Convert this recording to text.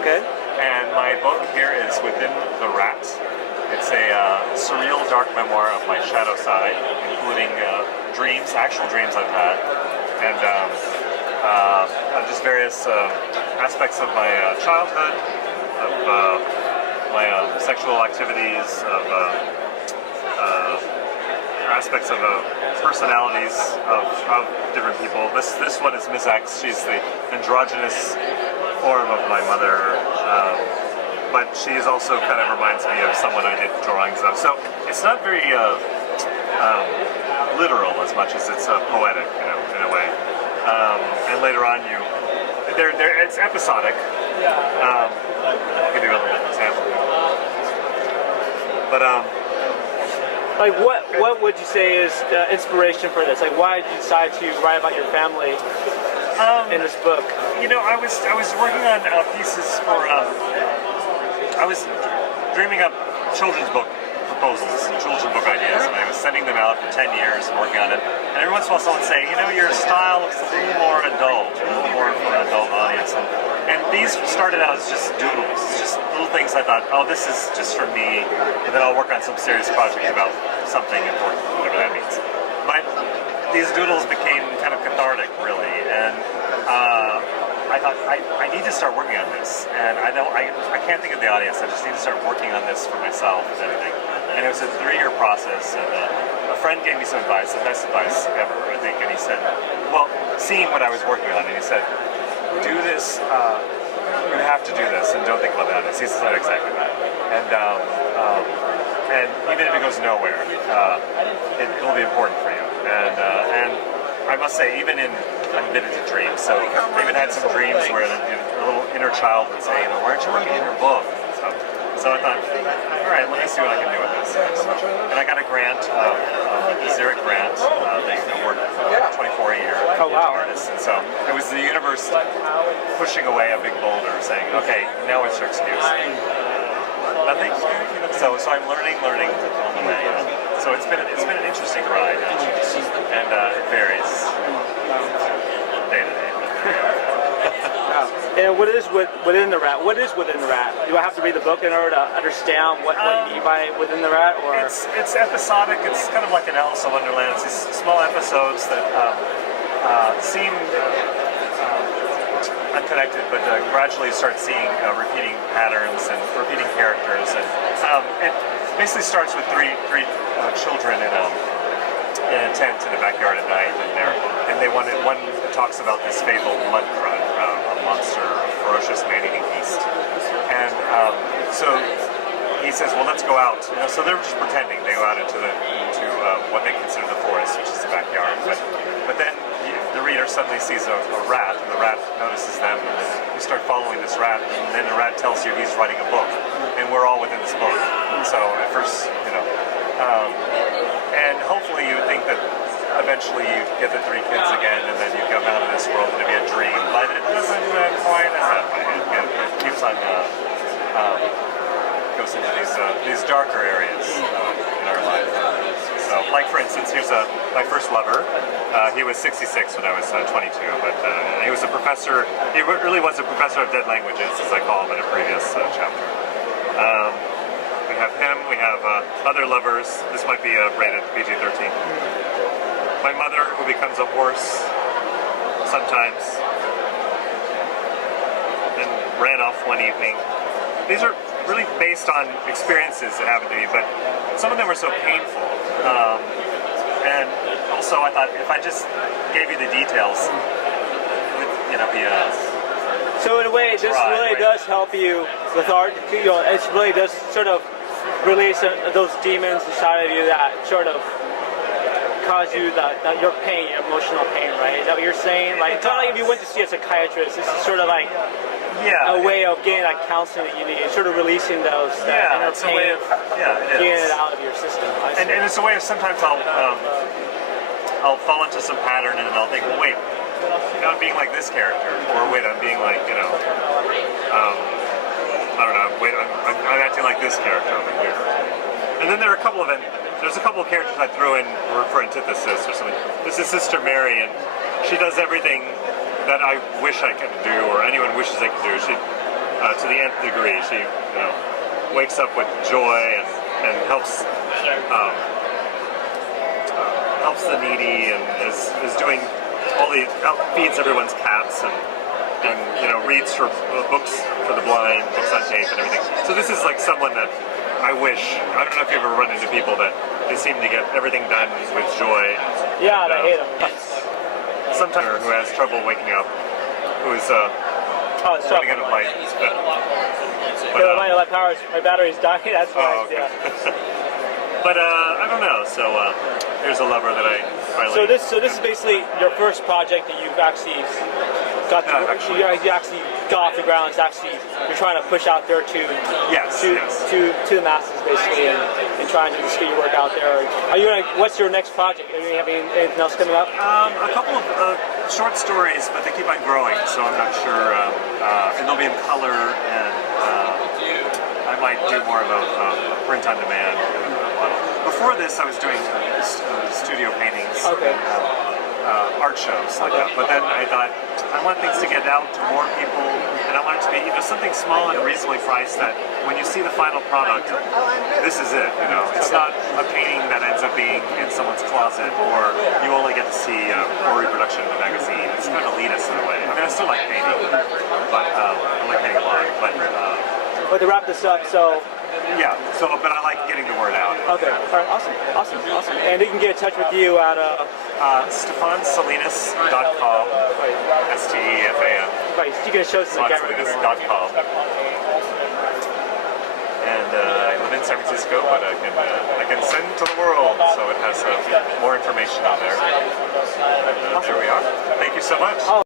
Okay. And my book here is Within the Rat. It's a surreal, dark memoir of my shadow side, including actual dreams I've had, and just various aspects of my childhood, of my sexual activities, of aspects of personalities of different people. This one is Miss X. She's the androgynous form of my mother, but she also kind of reminds me of someone I did drawings of. So it's not very literal as much as it's poetic, in a way. And later on, it's episodic. I'll give you a little example. But like what would you say is the inspiration for this? Like, why did you decide to write about your family in this book? I was working on pieces for. I was dreaming up children's book proposals and children's book ideas, and I was sending them out for 10 years and working on it. And every once in a while, someone would say, your style looks a little more adult, a little more for an adult audience. And these started out as just doodles, just little things I thought, oh, this is just for me, and then I'll work on some serious project about something important, whatever that means. But these doodles became kind of cathartic, really, and I thought, I need to start working on this, and I can't think of the audience, I just need to start working on this for myself, if anything. And it was a 3-year process, and a friend gave me some advice, the best advice ever, I think, and he said, well, seeing what I was working on, and he said, do this, you have to do this, and don't think about that. He said exactly that. And even if it goes nowhere, it will be important for you. And I must say, even in admitted to dreams, so I even had some dreams where a little inner child would say, why aren't you working on your book? So I thought, all right, let me see what I can do with this. And I got a grant, a Zurich grant. They award 24 a year to artists. And so it was the universe pushing away a big boulder, saying, okay, now what's your excuse? Nothing. So I'm learning on the way. So it's been an interesting ride, and it varies day to day. And what is within the rat? What is within the rat? Do I have to read the book in order to understand what you mean by within the rat? Or it's episodic. It's kind of like an Alice in Wonderland. It's these small episodes that seem unconnected, but gradually start seeing repeating patterns and repeating characters. And it basically starts with three children in a tent in the backyard at night, and one talks about this fabled mud crud, a monster, a ferocious man-eating beast, and so he says, well, let's go out. So they're just pretending. They go out into what they consider the forest, which is the backyard. But then the reader suddenly sees a rat, and the rat notices them, and then you start following this rat, and then the rat tells you he's writing a book, and we're all within this book. So at first, and hopefully you think that eventually you get the 3 kids again, and then you come out of this world and it'll be a dream. But it doesn't quite end that way. It keeps on goes into these darker areas in our life. So, like for instance, here's my first lover. He was 66 when I was 22, but he was a professor. He really was a professor of dead languages, as I call him in a previous chapter. We have him. We have other lovers. This might be rated PG-13. My mother, who becomes a horse sometimes, and ran off one evening. These are really based on experiences that happened to me, but some of them were so painful. And also, I thought if I just gave you the details, it would, be a. So in a way, this really does help you with art. It really does sort of release those demons inside of you that sort of cause you your pain, your emotional pain, right? Is that what you're saying? Like, it's not like if you went to see a psychiatrist. This is sort of like a way of getting that counseling that you need, sort of releasing those inner it's pain, a way of getting it out of your system. And it's a way of sometimes I'll fall into some pattern and I'll think, well, wait, I'm being like this character, or wait, I'm being like I don't know, wait, I'm acting like this character over here. And then there's a couple of characters I threw in for antithesis or something. This is Sister Mary, and she does everything that I wish I could do, or anyone wishes they could do. She, to the nth degree, she wakes up with joy and helps helps the needy, and is doing all the feeds everyone's cats and reads for books for the blind, books on tape and everything. So this is like someone that I wish. I don't know if you ever run into people that they seem to get everything done with joy. Yeah, I hate them. Sometimes who has trouble waking up, who is running out of light. My battery's dying. That's why. Oh, okay. Yeah. But I don't know. So here's a lever that I finally. So this is basically your first project that you've actually got. You actually got off the ground. It's actually you're trying to push out there to the masses basically, and trying to just get your work out there. Are you gonna? What's your next project? Are you having anything else coming up? A couple of short stories, but they keep on growing, so I'm not sure. And they'll be in color, and I might do more of a print on demand model. Before this, I was doing studio paintings. Okay. And, art shows like that. But then I thought I want things to get out to more people, and I want it to be something small and reasonably priced that when you see the final product, this is it. It's not a painting that ends up being in someone's closet, or you only get to see a reproduction in the magazine. It's kind of elitist in a way. I mean, I still like painting, but I like painting a lot. But to wrap this up, so. Yeah, but I like getting the word out. Okay, all right, awesome. And they can get in touch with you at StefanSalinas.com. STEFAN. Right, you can show us the camera. StefanSalinas.com. And I live in San Francisco, but I can send to the world, so it has more information on there. And there we are. Thank you so much.